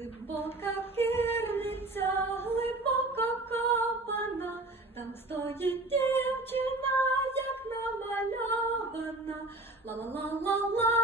Глибока кирниця, глибоко копана, там стоїть дівчина, як намальована. Ла-ла-ла-ла-ла,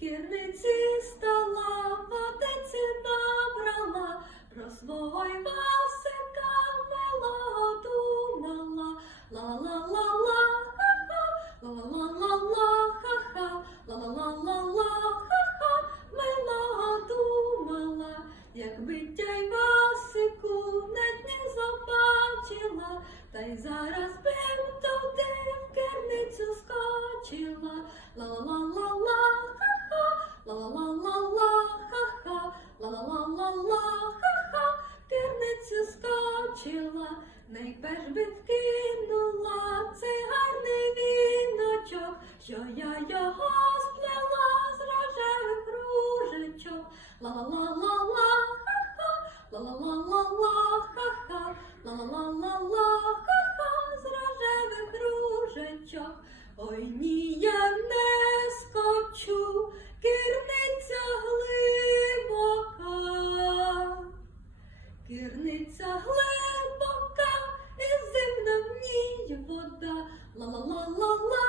кірниці стала, водиці набрала, про свого Івасика милого думала. Ла-ла-ла-ла, ха-ха, ла-ла-ла-ла, ха-ха, ла-ла-ла-ла, ха-ха, милого думала, якби тя Івасику на дні побачила, та й зараз бим туди в керницю скочила. Ла-ла-ла-ла, Найперш би вкинула цей гарний віночок, що я його сплела з рожевих кружечок. Ла-ла-ла-ла-ла, ха-ха, ла-ла-ла-ла-ла, ха-ха, ла-ла-ла-ла-ла, ха-ха, з рожевих кружечок. Ой, ні, я не скочу, кірниця глибока. Кірниця глибока, the la la la la la.